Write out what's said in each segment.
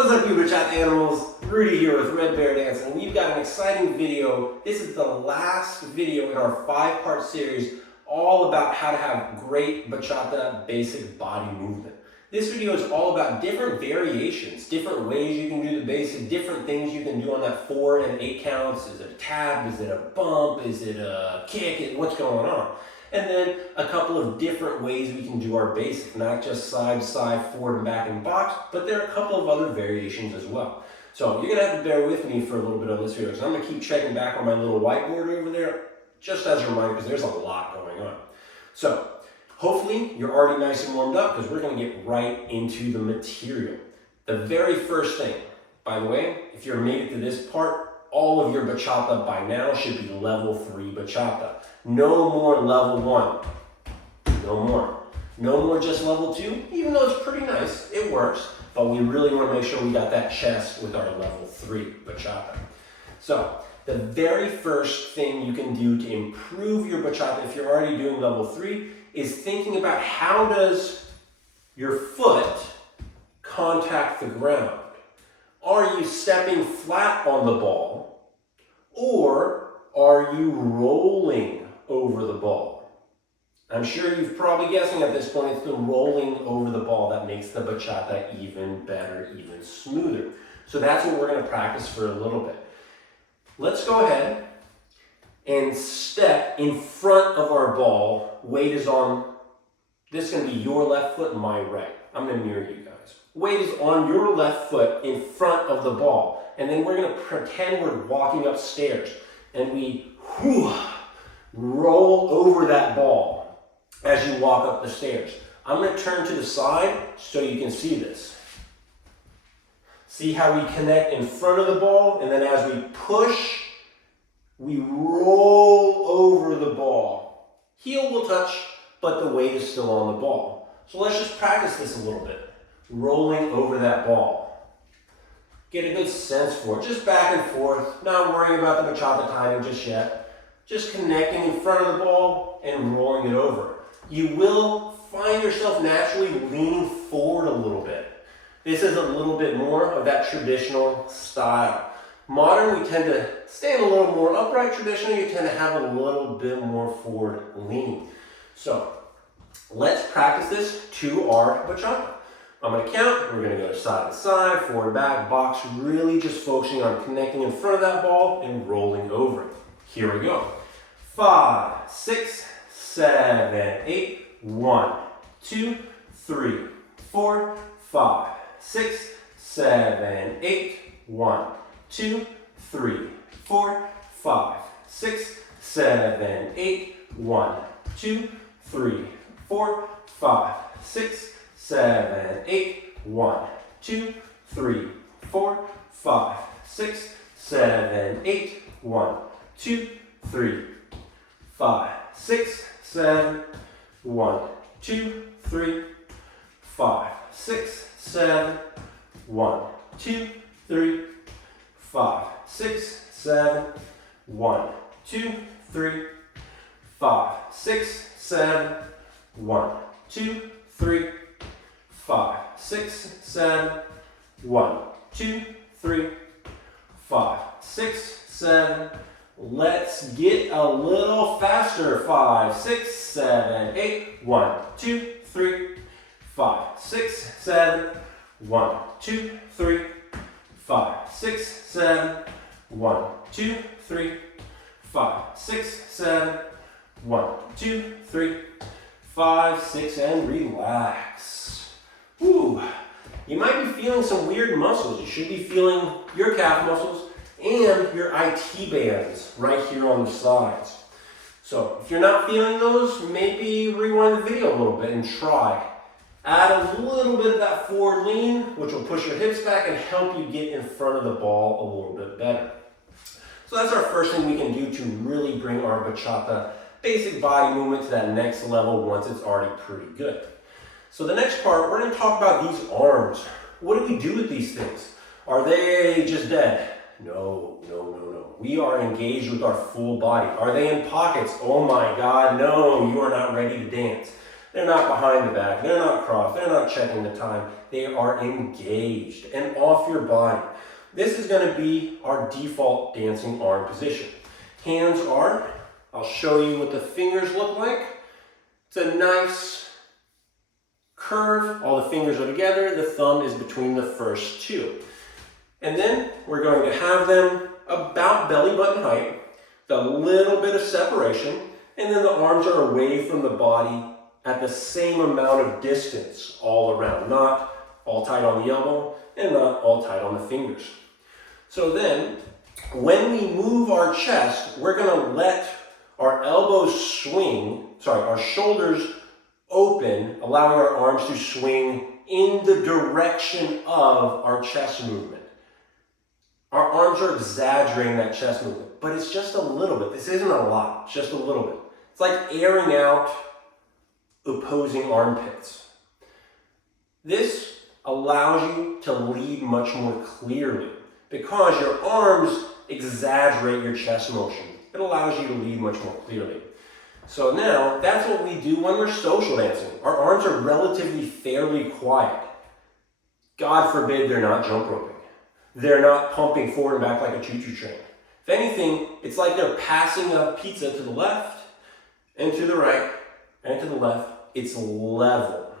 What's up, you bachata animals? Rudy here with Red Bear Dance, and we've got an exciting video. This is the last video in our 5-part series all about how to have great bachata basic body movement. This video is all about different variations, different ways you can do the basic, different things you can do on that 4 and 8 counts. Is it a tap? Is it a bump? Is it a kick? What's going on? And then a couple of different ways we can do our basic, not just side to side, forward and back and box, but there are a couple of other variations as well. So you're gonna have to bear with me for a little bit on this video, because I'm gonna keep checking back on my little whiteboard over there, just as a reminder, because there's a lot going on. So hopefully you're already nice and warmed up, because we're gonna get right into the material. The very first thing, by the way, if you're made it to this part, all of your bachata by now should be level 3 bachata. No more level 1. No more. No more just level 2, even though it's pretty nice, it works, but we really want to make sure we got that chest with our level 3 bachata. So, the very first thing you can do to improve your bachata if you're already doing level 3 is thinking about how does your foot contact the ground. Are you stepping flat on the ball, or are you rolling over the ball? I'm sure you've probably guessing at this point it's the rolling over the ball that makes the bachata even better, even smoother. So that's what we're going to practice for a little bit. Let's go ahead and step in front of our ball. Weight is on, this is going to be your left foot and my right. I'm going to mirror you guys. Weight is on your left foot in front of the ball. And then we're going to pretend we're walking upstairs. And we roll over that ball as you walk up the stairs. I'm going to turn to the side so you can see this. See how we connect in front of the ball, and then as we push, we roll over the ball. Heel will touch, but the weight is still on the ball. So let's just practice this a little bit. Rolling over that ball. Get a good sense for it. Just back and forth, not worrying about the bachata timing just yet. Just connecting in front of the ball and rolling it over. You will find yourself naturally leaning forward a little bit. This is a little bit more of that traditional style. Modern, we tend to stand a little more upright. Traditional, you tend to have a little bit more forward leaning. So let's practice this to our bachata. I'm going to count. We're going to go side to side, forward, back, box, really just focusing on connecting in front of that ball and rolling over it. Here we go. 5, 6, 7, 8. 1, 2, 3, 4, 5, 6, 7, 8. 1, 2, 3, 4, 5, 6, 7, 8. 1, 2, 3, 4, 5, 6, 7, 8. 1, 2, 3, 4, 5, 6, 7, 8. 1, 2, 3, 5, 6, 7. 1, 2, 3, 5, 6, 7. 1, 2, 3, 5, 6, 7. 1, 2, 3, 5, 6, 7. 1, 2, 3, 5, 6, 7. 1, 2, 3, 5, 6, 7. Let's get a little faster. 5, 6, 7, 8. 1, 2, 3, 5, 6, 7. 1, 2, 3, 5, 6, 7. 1, 2, 3, 5, 6, 7. 1, 2, 3, 5, 6, and relax. Woo. You might be feeling some weird muscles. You should be feeling your calf muscles and your IT bands right here on the sides. So if you're not feeling those, maybe rewind the video a little bit and try. Add a little bit of that forward lean, which will push your hips back and help you get in front of the ball a little bit better. So that's our first thing we can do to really bring our bachata basic body movement to that next level once it's already pretty good. So the next part, we're going to talk about these arms. What do we do with these things? Are they just dead? No. We are engaged with our full body. Are they in pockets? Oh my God, no, you are not ready to dance. They're not behind the back, they're not crossed, they're not checking the time. They are engaged and off your body. This is going to be our default dancing arm position. Hands are, I'll show you what the fingers look like. It's a nice curve. All the fingers are together. The thumb is between the first two. And then we're going to have them about belly button height, with a little bit of separation, and then the arms are away from the body at the same amount of distance all around, not all tight on the elbow and not all tight on the fingers. So then, when we move our chest, we're going to let our elbows our shoulders open, allowing our arms to swing in the direction of our chest movement. Our arms are exaggerating that chest movement, but it's just a little bit. This isn't a lot, it's just a little bit. It's like airing out opposing armpits. This allows you to lead much more clearly because your arms exaggerate your chest motion. It allows you to lead much more clearly. So now, that's what we do when we're social dancing. Our arms are relatively fairly quiet. God forbid they're not jump roping. They're not pumping forward and back like a choo-choo train. If anything, it's like they're passing a pizza to the left and to the right and to the left. It's level.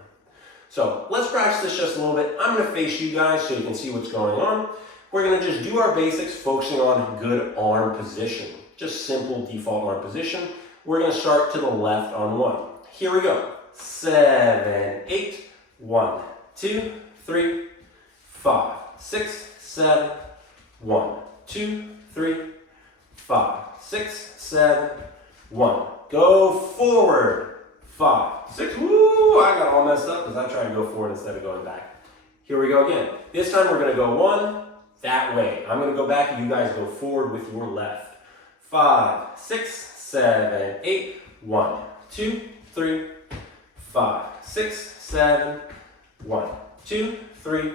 So let's practice this just a little bit. I'm going to face you guys so you can see what's going on. We're going to just do our basics, focusing on good arm position. Just simple default arm position. We're going to start to the left on one. Here we go. 7, 8. 1, 2, 3, 5, 6, 7. 1, 2, 3, 5, 6, 7. 1. Go forward. 5, 6. Woo! I got all messed up because I tried to go forward instead of going back. Here we go again. This time we're going to go one that way. I'm going to go back and you guys go forward with your left. 5, 6, 7, 8. 1, 2, 3, 5, 6, 7. 1, 2, 3,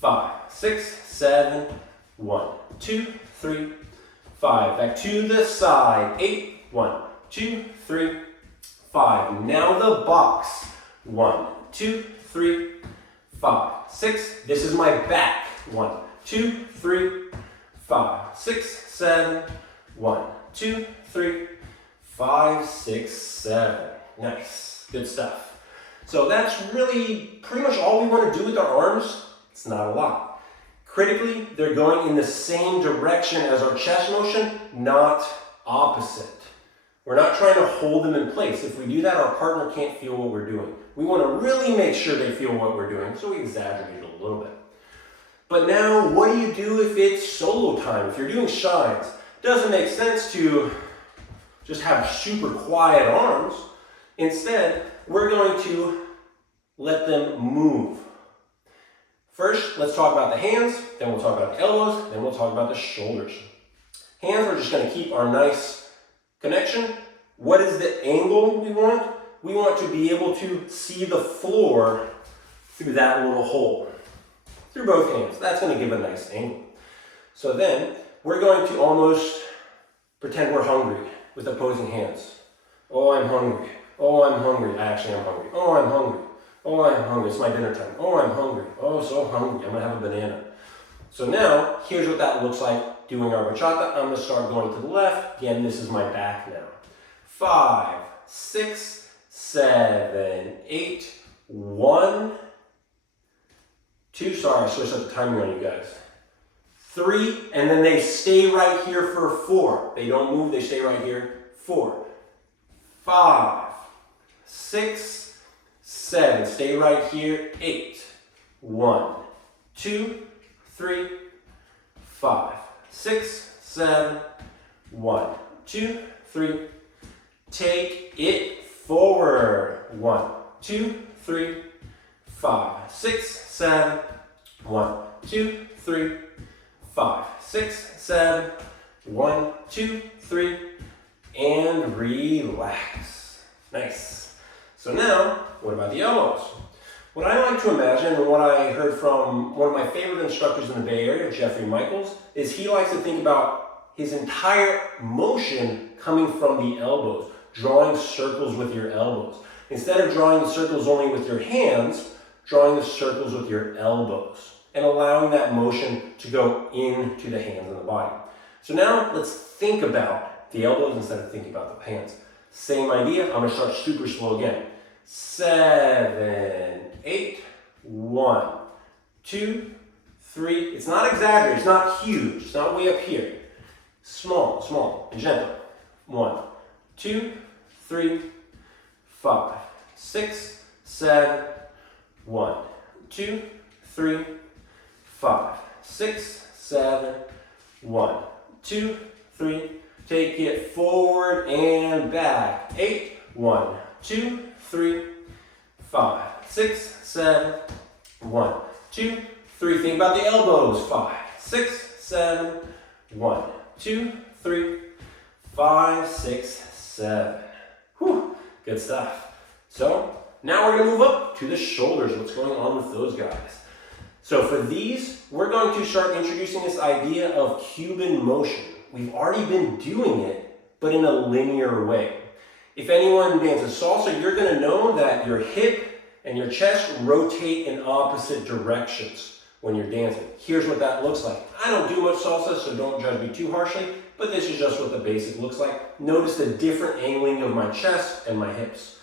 5, 6, 7. 1, 2, 3, 5. Back to the side. 8. 1, 2, 3, 5. Now the box. 1, 2, 3, 5, 6. This is my back. 1, 2, 3, 5, 6, 7. 1, 2, 3, 5, 6, 7. Nice. Good stuff. So that's really pretty much all we want to do with our arms. It's not a lot. Critically, they're going in the same direction as our chest motion, not opposite. We're not trying to hold them in place. If we do that, our partner can't feel what we're doing. We want to really make sure they feel what we're doing, so we exaggerate it a little bit. But now, what do you do if it's solo time? If you're doing shines, it doesn't make sense to just have super quiet arms. Instead, we're going to let them move. First, let's talk about the hands, then we'll talk about the elbows, then we'll talk about the shoulders. Hands, we're just going to keep our nice connection. What is the angle we want? We want to be able to see the floor through that little hole. Through both hands. That's going to give a nice angle. So then, we're going to almost pretend we're hungry with opposing hands. Oh, I'm hungry. Oh, I'm hungry. I actually am hungry. Oh, I'm hungry. Oh, I'm hungry. It's my dinner time. Oh, I'm hungry. Oh, so hungry. I'm going to have a banana. So now, here's what that looks like doing our bachata. I'm going to start going to the left. Again, this is my back now. 5, 6, 7, 8. 1, 2. Sorry, I switched up the timing on you guys. 3, and then they stay right here for 4. They don't move. They stay right here. 4, 5, 6, 7. Stay right here. 8. 1, 2, 3, 5, 6, 7. 1, 2, 3. Take it forward. 1, 2, 3, 5, 6, 7. 1, 2, 3, 5, 6, 7. 1, 2, 3. And relax. Nice. So now, what about the elbows? What I like to imagine, and what I heard from one of my favorite instructors in the Bay Area, Jeffrey Michaels, is he likes to think about his entire motion coming from the elbows, drawing circles with your elbows. Instead of drawing the circles only with your hands, drawing the circles with your elbows and allowing that motion to go into the hands and the body. So now let's think about the elbows instead of thinking about the hands. Same idea. I'm going to start super slow again. 7, 8, 1, 2, 3. It's not exaggerated. It's not huge. It's not way up here. Small, small, and gentle. 1, 2, 3, 5, 6, 7. 1, 2, 3, 5, 6, 7. 1, 2, 3. Take it forward and back. 8. 1, 2, 3, 5, 6, 7. 1, 2, 3. Think about the elbows. 5, 6, 7. 1, 2, 3, 5, 6, 7. Whew, good stuff. So now we're going to move up to the shoulders. What's going on with those guys? So for these, we're going to start introducing this idea of Cuban motion. We've already been doing it, but in a linear way. If anyone dances salsa, you're going to know that your hip and your chest rotate in opposite directions when you're dancing. Here's what that looks like. I don't do much salsa, so don't judge me too harshly, but this is just what the basic looks like. Notice the different angling of my chest and my hips.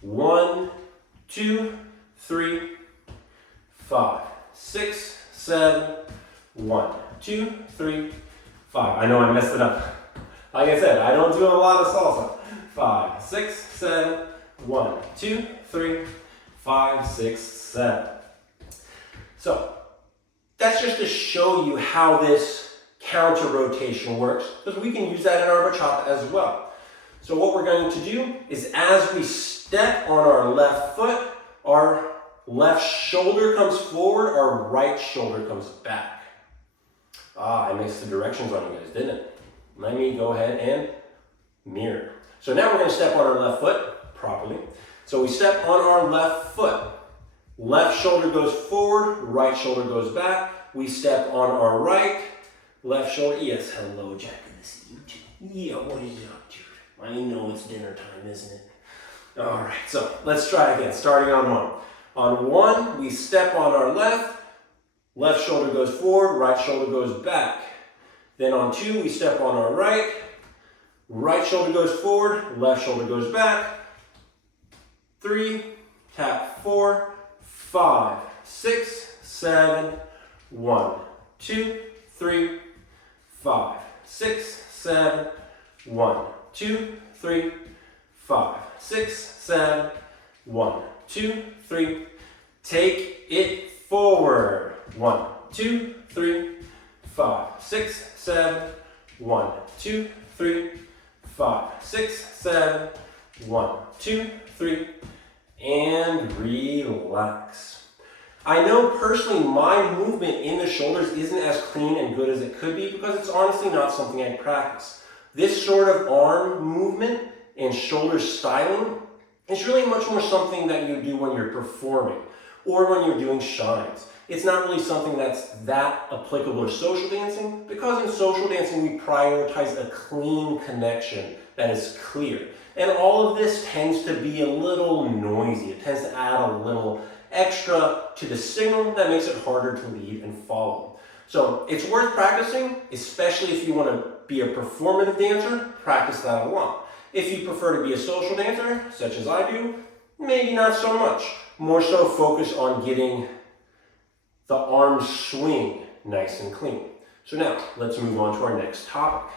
1, 2, 3, 5, 6, 7. 1, 2, 3, 5. I know I messed it up. Like I said, I don't do a lot of salsa. 5, 6, 7. 1, 2, 3, 5, 6, 7. So that's just to show you how this counter rotation works, because we can use that in our bachata as well. So what we're going to do is, as we step on our left foot, our left shoulder comes forward, our right shoulder comes back. I mixed the directions on you guys, didn't it? Let me go ahead and mirror. So now we're going to step on our left foot properly. So we step on our left foot. Left shoulder goes forward, right shoulder goes back. We step on our right, left shoulder. Yes, hello, Jack. Good to see you too. Yeah, what are you up to? I know it's dinner time, isn't it? All right, so let's try again, starting on 1. On 1, we step on our left. Left shoulder goes forward, right shoulder goes back. Then on 2, we step on our right. Right shoulder goes forward, left shoulder goes back. 3, tap 4, 5, 6, 7. 1, 2, 3, 5, 6, 7. 1, 2, 3, 5, 6, 7. 1, 2, 3. Take it forward. 1, 2, 3, 5, 6, 7. 1, 2, 3, 5, 6, 7. 1, 2, 3. And relax. I know personally my movement in the shoulders isn't as clean and good as it could be, because it's honestly not something I practice. This sort of arm movement and shoulder styling is really much more something that you do when you're performing or when you're doing shines. It's not really something that's that applicable to social dancing, because in social dancing we prioritize a clean connection that is clear. And all of this tends to be a little noisy. It tends to add a little extra to the signal that makes it harder to lead and follow. So it's worth practicing, especially if you want to be a performative dancer. Practice that a lot. If you prefer to be a social dancer, such as I do, maybe not so much. More so focus on getting the arm swing nice and clean. So now let's move on to our next topic.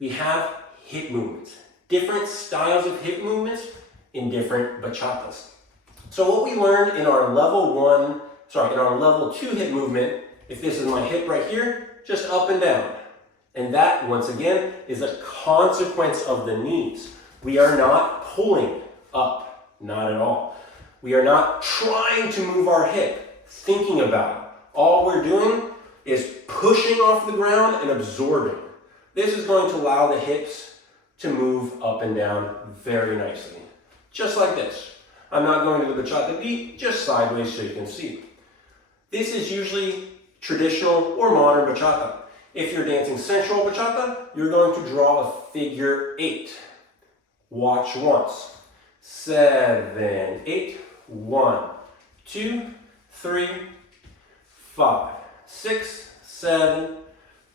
We have hip movements. Different styles of hip movements in different bachatas. So what we learned in our level 2 hip movement, if this is my hip right here, just up and down. And that, once again, is a consequence of the knees. We are not pulling up, not at all. We are not trying to move our hip, thinking about it. All we're doing is pushing off the ground and absorbing. This is going to allow the hips to move up and down very nicely. Just like this. I'm not going to the bachata beat, just sideways so you can see. This is usually traditional or modern bachata. If you're dancing sensual bachata, you're going to draw a figure 8. Watch once. 7, 8. 1, 2, 3, 5, 6, 7.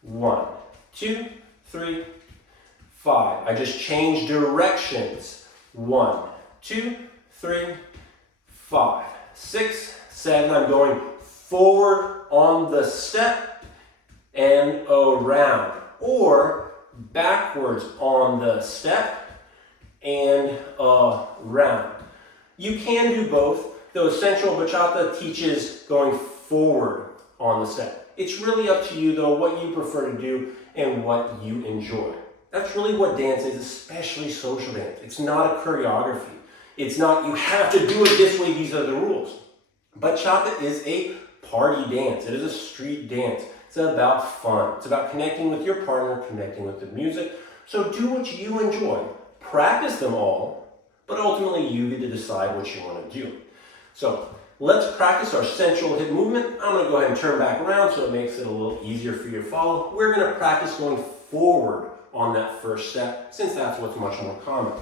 1, 2, 3, 5. I just changed directions. 1, 2, 3, 5, 6, 7. I'm going forward on the step and around, or backwards on the step and around. You can do both, though Essential Bachata teaches going forward on the step. It's really up to you, though, what you prefer to do and what you enjoy. That's really what dance is, especially social dance. It's not a choreography. It's not, you have to do it this way, these are the rules. Bachata is a party dance. It is a street dance. It's about fun. It's about connecting with your partner, connecting with the music. So do what you enjoy. Practice them all, but ultimately you get to decide what you want to do. So let's practice our central hip movement. I'm going to go ahead and turn back around so it makes it a little easier for you to follow. We're going to practice going forward on that first step, since that's what's much more common.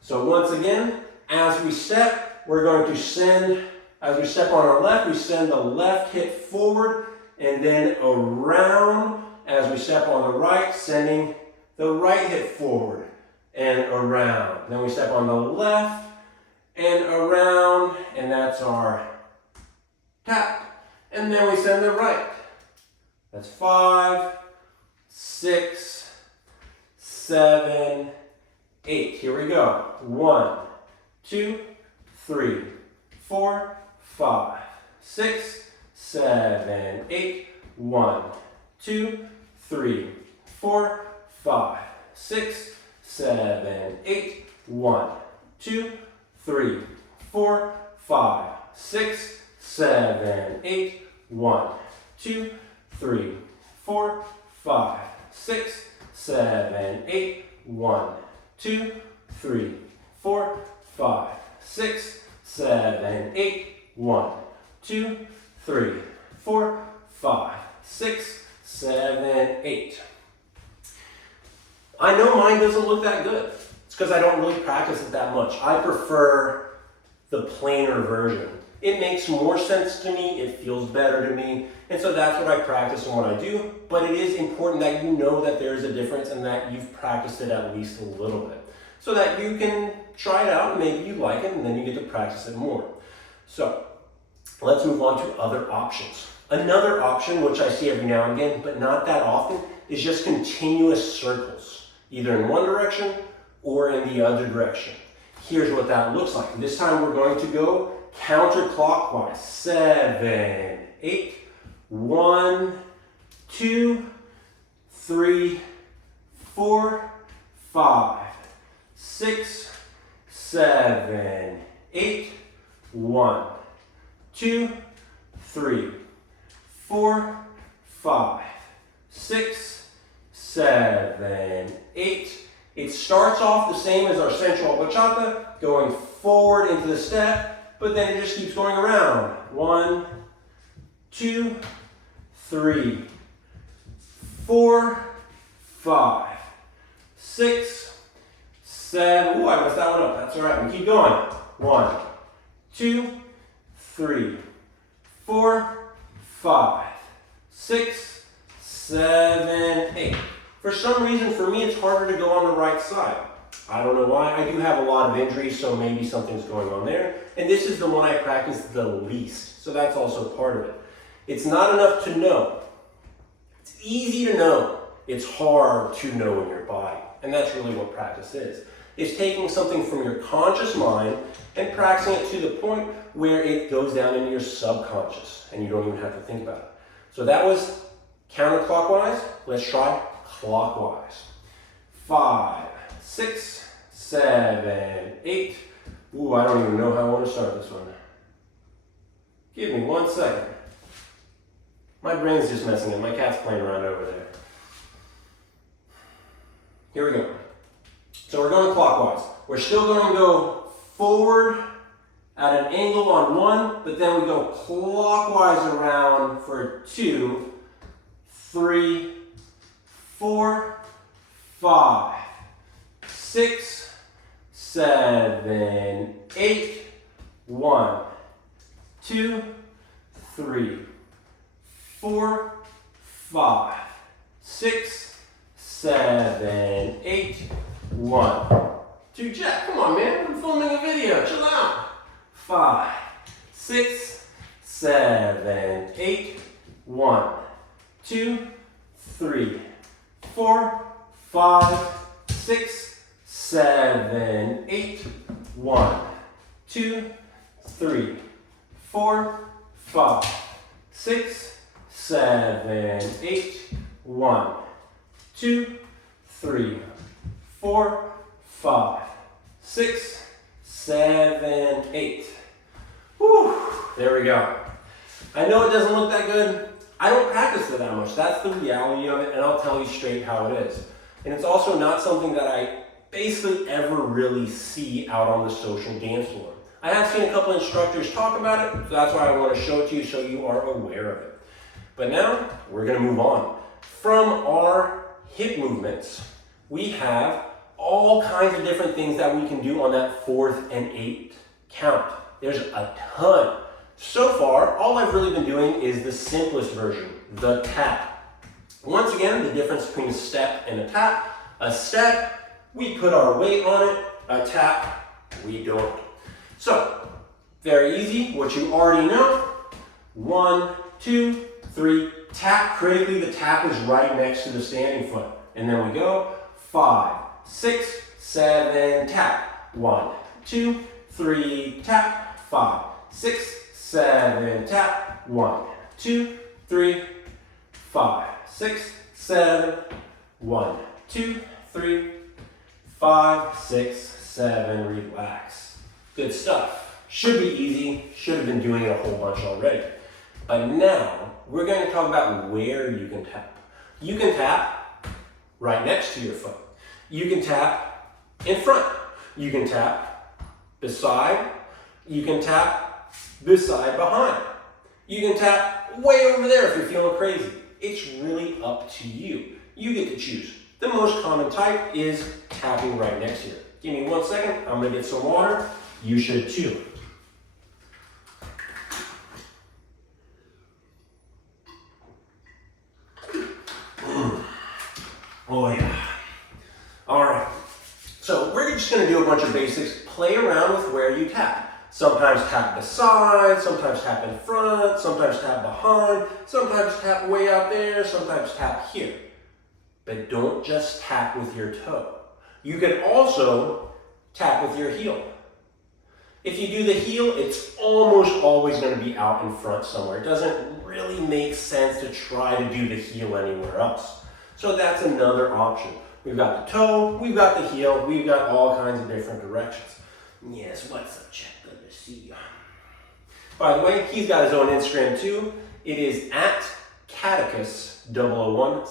So once again, as we step, we're going to send, as we step on our left, we send the left hip forward and then around. As we step on the right, sending the right hip forward and around. Then we step on the left and around, and that's our tap. And then we send the right. That's 5, 6, 7, 8. Here we go. 1, 2, 3, 4, 5, 6, 7, 8. 1, 2, 3, 4, 5, 6, 7, 8. 1, 2, 3, 4, 5, 6, 7, 8. 1, 2, 3, 4, 5, 6, 7, 8. 1, 2, 3, 4, 5, 6, 7, 8. 1, 2, 3, 4, 5, 6, 7, 8. I know mine doesn't look that good. It's because I don't really practice it that much. I prefer the plainer version. It makes more sense to me, it feels better to me, and so that's what I practice and what I do. But it is important that you know that there is a difference and that you've practiced it at least a little bit, so that you can try it out and maybe you like it and then you get to practice it more. So let's move on to other options. Another option, which I see every now and again, but not that often, is just continuous circles, either in one direction or in the other direction. Here's what that looks like. This time we're going to go counterclockwise. 7, 8. 1, 2, 3, 4, 5, 6, 7, 8. 1, 2, 3, 4, 5, 6, 7, 8. It starts off the same as our central bachata, going forward into the step, but then it just keeps going around. 1, 2, 3, 4, 5, 6, 7. Ooh, I messed that one up. That's all right. We keep going. 1, 2, 3, 4, 5, 6, 7, 8. For some reason, for me, it's harder to go on the right side. I don't know why. I do have a lot of injuries, so maybe something's going on there. And this is the one I practice the least, so that's also part of it. It's not enough to know. It's easy to know. It's hard to know in your body. And that's really what practice is. It's taking something from your conscious mind and practicing it to the point where it goes down into your subconscious and you don't even have to think about it. So that was counterclockwise. Let's try clockwise. 5, 6, 7, 8. Ooh, I don't even know how I want to start this one. Give me 1 second. My brain's just messing up. My cat's playing around over there. Here we go. So we're going clockwise. We're still going to go forward at an angle on 1, but then we go clockwise around for 2, 3, 4, 5, 6, 7, 8. 1, 2, 3, 4, 5, 6, 7, 8. 1, 2. Jack, come on, man. I'm filming a video. Chill out. 5, 6, 7, 8. 1, 2, 3, 4, 5, 6, 7, 8. 1, 2, 3, 4, 5, 6, 7, 8. 1, 2, 3, 4, 5, 6, 7, 8. Whew, there we go. I know it doesn't look that good. I don't practice it that much. That's the reality of it, and I'll tell you straight how it is. And it's also not something that I basically ever really see out on the social dance floor. I have seen a couple instructors talk about it, so that's why I want to show it to you so you are aware of it. But now, we're going to move on. From our hip movements, we have all kinds of different things that we can do on that 4th and 8th count. There's a ton. So far, all I've really been doing is the simplest version, the tap. Once again, the difference between a step and a tap. A step, we put our weight on it. A tap, we don't. So, very easy, what you already know. 1, 2, 3, tap critically. The tap is right next to the standing foot. And then we go 5, 6, 7, tap. 1, 2, 3, tap. 5, 6, 7, tap. 1, 2, 3, 5, 6, 7. 1, 2, 3, 5, 6, 7. Relax. Good stuff. Should be easy. Should have been doing it a whole bunch already. But now, we're going to talk about where you can tap. You can tap right next to your foot. You can tap in front. You can tap beside. You can tap beside behind. You can tap way over there if you're feeling crazy. It's really up to you. You get to choose. The most common type is tapping right next to you. Give me 1 second. I'm going to get some water. You should too. Oh yeah. All right. So we're just going to do a bunch of basics. Play around with where you tap. Sometimes tap beside, sometimes tap in front, sometimes tap behind, sometimes tap way out there, sometimes tap here. But don't just tap with your toe. You can also tap with your heel. If you do the heel, it's almost always going to be out in front somewhere. It doesn't really make sense to try to do the heel anywhere else. So that's another option. We've got the toe, we've got the heel, we've got all kinds of different directions. Yes, what's up, Jack? Good to see you. By the way, he's got his own Instagram too. It is at Catticus001,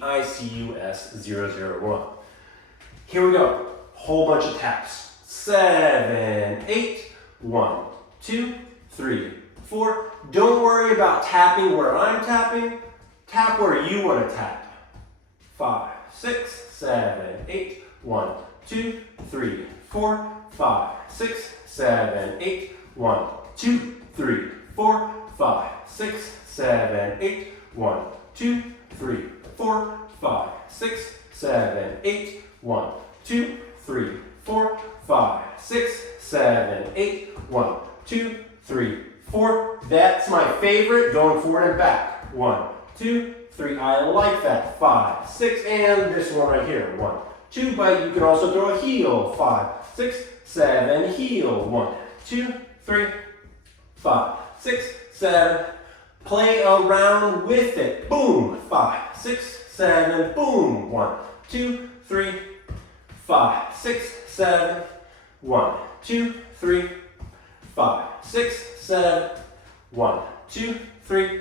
CATTICUS001. Here we go. Whole bunch of taps. 7, 8. 1, 2, 3, 4. Don't worry about tapping where I'm tapping. Tap where you want to tap. 5, 6, 7, 8. 1, 2, 3, 4, 5, 6, 7, 8. 1, 2, 3, 4, 5, 6, 7, 8. 1, 2, 3, 4, 5, 6, 7, 8. 1, 2, 3, 4, 5, 6, 7, 8. 1, 2, 3, 4. That's my favorite. Going forward and back. 1, 2, 3. I like that. 5, 6, and this one right here. 1, 2. But you can also throw a heel. 5, 6, 7. Heel. 1, 2, 3, 5, 6, 7. Play around with it. Boom. 5, 6, 7. Boom. 1, 2, 3, 5, 6, 7. 1, 2, 3, 5, 6, 7. 1, 2, 3.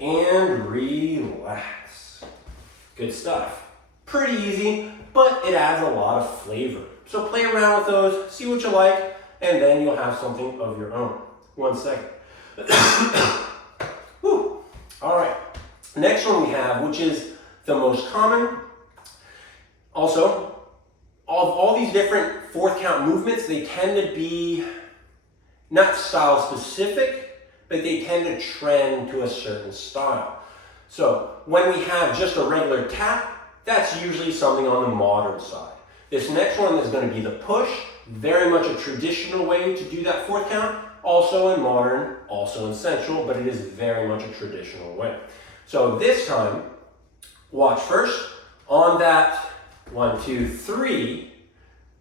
And relax. Good stuff. Pretty easy, but it adds a lot of flavor. So play around with those, see what you like, and then you'll have something of your own. 1 second. Whew. All right. Next one we have, which is the most common. Also, of all these different fourth count movements, they tend to be not style specific, but they tend to trend to a certain style. So when we have just a regular tap, that's usually something on the modern side. This next one is going to be the push, very much a traditional way to do that fourth count, also in modern, also in sensual, but it is very much a traditional way. So this time, watch first, on that 1, 2, 3,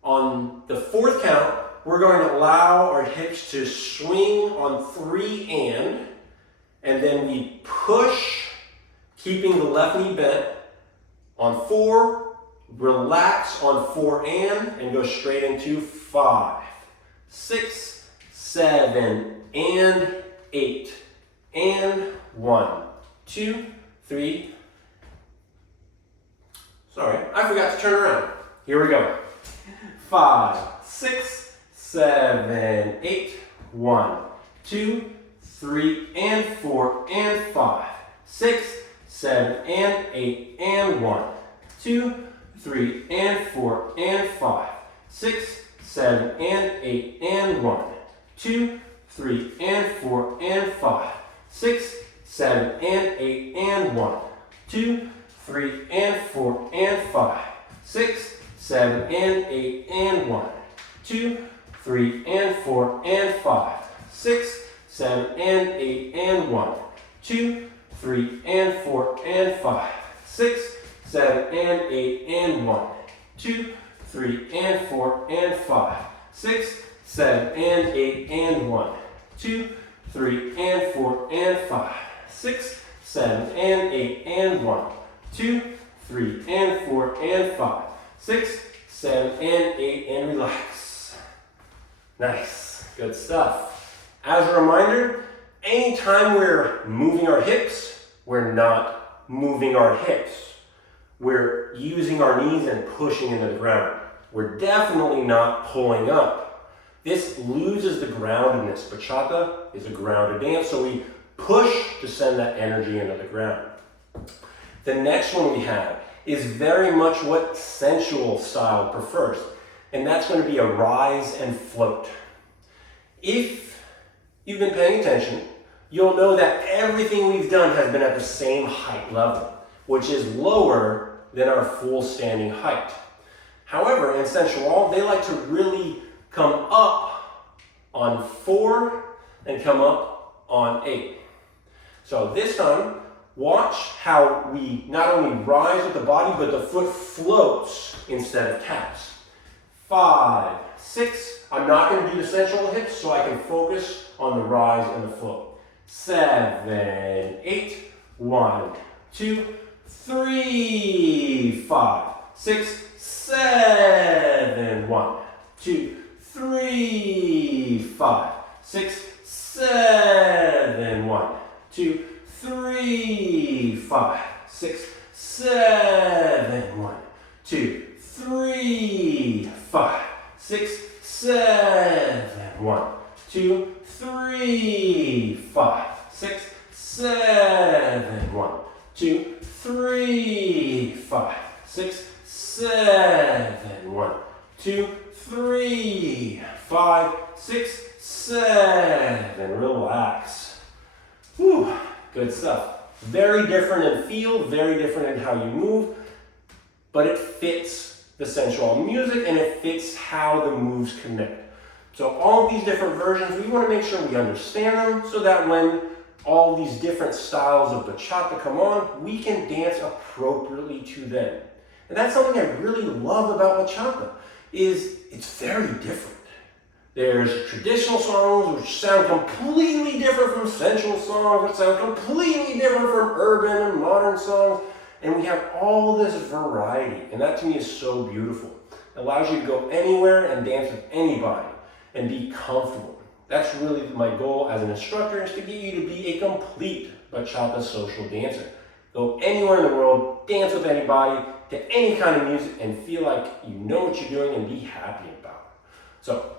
on the fourth count, we're going to allow our hips to swing on 3 and then we push, keeping the left knee bent. On 4, relax on 4 and go straight into 5, 6, 7, and 8, and 1, 2, 3. Sorry, I forgot to turn around. Here we go. 5, 6, 7, 8, 1, 2, 3, and 4, and 5, 6, 7, and 8, and 1, 2, 3, and 4, and 5, 6, 7, and 8, and 1, 2, 3, and 4, and 5, 6, 7, and 8, and 1, 2, 3, and 4, and 5, 6, 7, and 8, and 1, 2, 3, and 4, and 5, 6, 7, and 8, and 1, 2, 3, and 4, and 5, 6, 7, and 8, and 1, 2, 3, and 4, and 5, 6, 7, and 8, and 1, 2, 3, and 4, and 5, 6, 7, and 8, and 1, 2, 3, and 4, and 5, 6, 7, and 8, and relax. Nice, good stuff. As a reminder, anytime we're moving our hips, we're not moving our hips. We're using our knees and pushing into the ground. We're definitely not pulling up. This loses the groundedness. Bachata is a grounded dance, so we push to send that energy into the ground. The next one we have is very much what sensual style prefers, and that's going to be a rise and float. If you've been paying attention, you'll know that everything we've done has been at the same height level, which is lower than our full standing height. However, in sensual, they like to really come up on 4 and come up on 8. So this time, watch how we not only rise with the body, but the foot floats instead of taps. 5, 6, I'm not going to do the sensual hips, so I can focus on the rise and the float. 7, 8, 1, 2, 3, 5, 6, 7, 1, 2, 3, 5, 6, 7, 1, 2, 3, 5, 6, 7, 1, 2, 3, 5, 6, 7, 1, 2, 3, 5, 6, 7, 1, 2, 3, 5, 6, 7, 1, 2, 3, 5, 6, 7. Relax. Whew. Good stuff. Very different in feel, very different in how you move, but it fits the sensual music and it fits how the moves connect. So all these different versions, we want to make sure we understand them so that when all these different styles of bachata come on, we can dance appropriately to them. And that's something I really love about bachata, is it's very different. There's traditional songs which sound completely different from sensual songs, which sound completely different from urban and modern songs. And we have all this variety. And that to me is so beautiful. It allows you to go anywhere and dance with anybody and be comfortable. That's really my goal as an instructor, is to get you to be a complete bachata social dancer. Go anywhere in the world, dance with anybody, to any kind of music, and feel like you know what you're doing and be happy about it. So,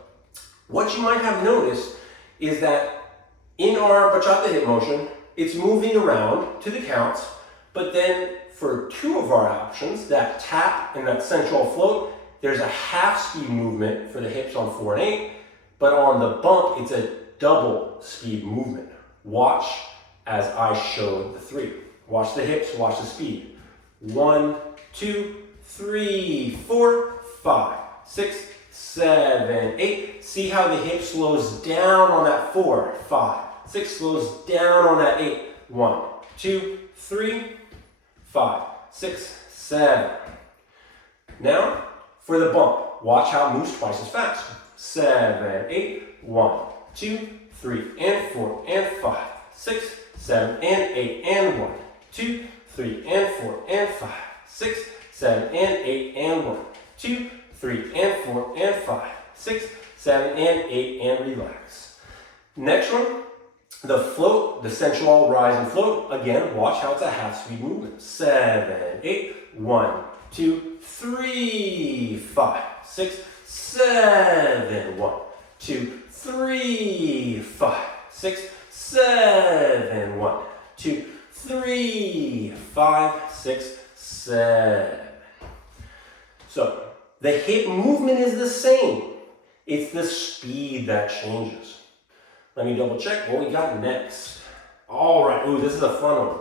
what you might have noticed is that in our bachata hip motion, it's moving around to the counts, but then for 2 of our options, that tap and that sensual float, there's a half speed movement for the hips on 4 and 8, but on the bump, it's a double speed movement. Watch as I show the 3. Watch the hips, watch the speed. 1, 2, 3, 4, 5, 6, 7, 8. See how the hip slows down on that 4, 5, 6, slows down on that 8. 1, 2, 3, 5, 6, 7. Now, for the bump, watch how it moves twice as fast. 7, 8, 1, 2, 3, and 4, and 5, 6, 7, and 8, and 1, 2, 3, and 4, and 5, 6, 7, and 8, and 1, 2, 3, and 4, and 5, 6, 7, and 8, and relax. Next one, the float, the sensual rise and float. Again, watch how it's a half speed movement. 7, 8, 1, 2, 3, 5, 6, 7, 1, 2, 3, 5, 6, 7, 1, 2, 3, 5, 6, 7. So the hip movement is the same. It's the speed that changes. Let me double check what we got next. All right, ooh, this is a fun one.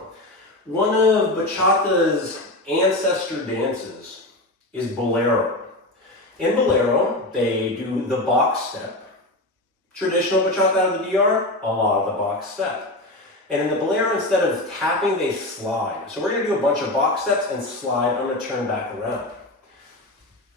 One of Bachata's ancestor dances is Bolero. In Bolero, they do the box step. Traditional Bachata out of the DR, a lot of the box step. And in the Bolero, instead of tapping, they slide. So we're gonna do a bunch of box steps and slide. I'm gonna turn back around.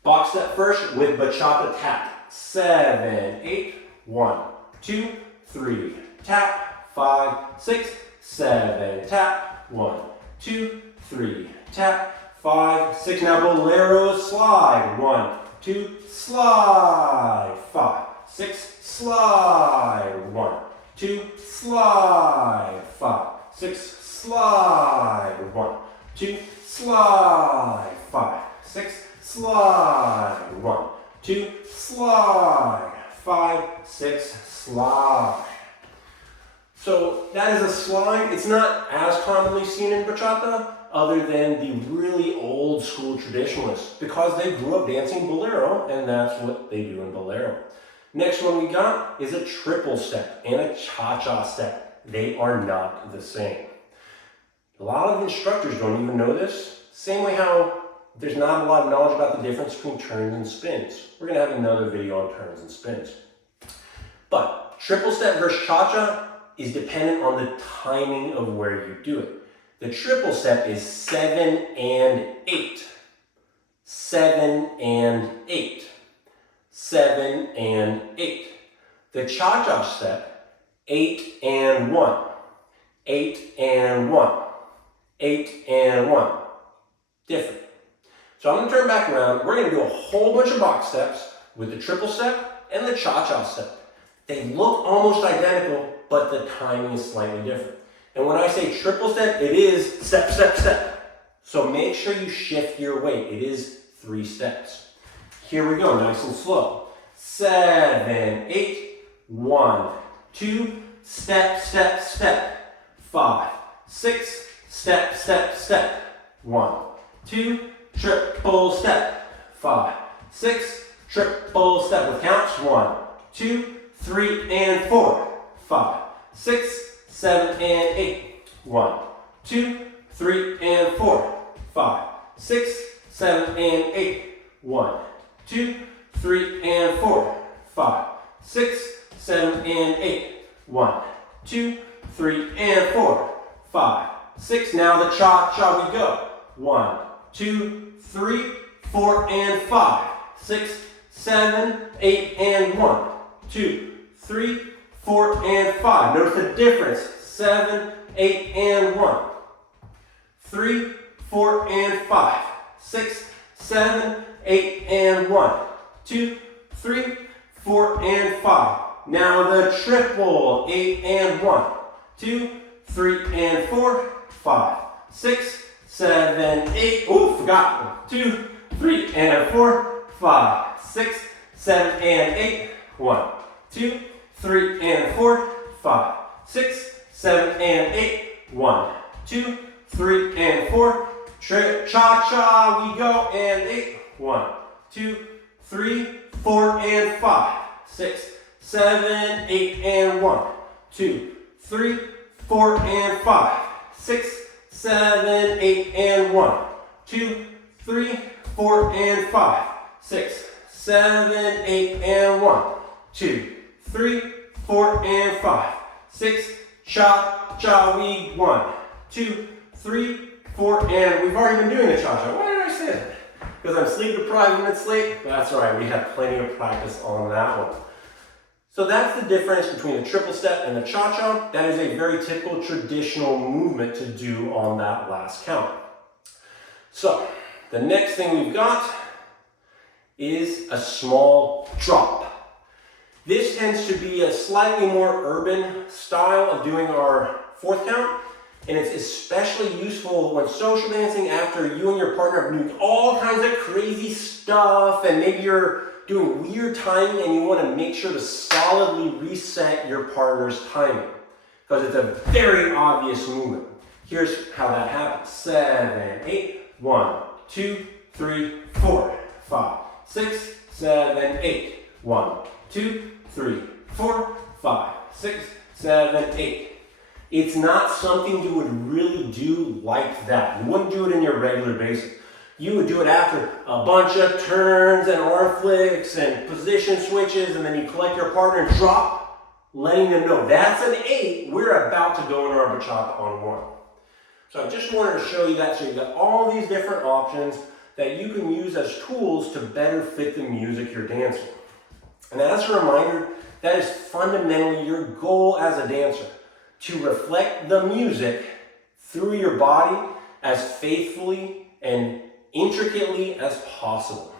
Box step first with Bachata tap. 7, 8, 1, 2, 3, tap, 5, 6, 7, tap, 1, 2, 3, tap, 5, 6. Now Bolero slide. 1, 2, slide, 5, 6, slide, 1, 2, slide, 5, 6, slide, 1, 2, slide, 5, 6, slide, 1, 2, slide, 5, 6, slide. So that is a slide. It's not as commonly seen in Bachata other than the really old school traditionalists because they grew up dancing Bolero and that's what they do in Bolero. Next one we got is a triple step and a cha-cha step. They are not the same. A lot of instructors don't even know this. Same way how there's not a lot of knowledge about the difference between turns and spins. We're gonna have another video on turns and spins. But triple step versus cha-cha is dependent on the timing of where you do it. The triple step is 7 and 8. 7 and 8. 7 and 8. The cha-cha step, 8 and 1. 8 and 1. 8 and 1. Different. So I'm going to turn back around. We're going to do a whole bunch of box steps with the triple step and the cha-cha step. They look almost identical, but the timing is slightly different. And when I say triple step, it is step, step, step. So make sure you shift your weight. It is 3 steps. Here we go, nice and slow. 7, 8, 1, 2, step, step, step. 5, 6, step, step, step. 1, 2, triple step. 5, 6, triple step with counts. 1, 2, 3, and 4. 5, 6, 7, and 8. 1, 2, 3, and 4. 5, 6, 7, and 8. 1, 2, 3, and 4. 5, 6, 7, and 8. 1, 2, 3, and 4. 5, 6. Now the cha-cha we go. 1, 2, 3, 4, and 5. 6, 7, 8, and 1, 2, 3, 4, and 5. Notice the difference. 7, 8, and 1. 3, 4, and 5. 6, 7, 8, and 1. 2, 3, 4, and 5. Now the triple. 8 and 1. 2, 3, and 4. 5, 6, 7, 8. Oh, forgot. 2, 3, and 4. 5, 6, 7, and 8. 1, 2, 3, and 4. 5, 6, 7, and 8. 1, 2, 3, and 4. Cha-cha, we go, and 8. 1, 2, 3, 4, and 5, 6, 7, 8, and 1, 2, 3, 4, and 5, 6, 7, 8, and 1, 2, 3, 4, and 5, 6, 7, 8, and 1, 2, 3, 4, and 5, 6, cha-cha, we 1, 2, 3, 4, and we've already been doing the cha-cha. Why did I say that? Because I'm sleep deprived and it's late? But that's all right, we have plenty of practice on that one. So that's the difference between the triple step and the cha-cha. That is a very typical traditional movement to do on that last count. So the next thing we've got is a small drop. This tends to be a slightly more urban style of doing our fourth count, and it's especially useful when social dancing after you and your partner have been doing all kinds of crazy stuff, and maybe you're doing weird timing and you want to make sure to solidly reset your partner's timing, because it's a very obvious movement. Here's how that happens. 7, 8, 1, 2, 3, 4, 5, 6, 7, 8, 1, 2, 3, 4, 5, 6, 7, 8. It's not something you would really do like that. You wouldn't do it in your regular basis. You would do it after a bunch of turns and arm flicks and position switches, and then you collect your partner and drop, letting them know that's an 8. We're about to go into our bachata on 1. So I just wanted to show you that, so you've got all these different options that you can use as tools to better fit the music you're dancing. And as a reminder, that is fundamentally your goal as a dancer, to reflect the music through your body as faithfully and intricately as possible.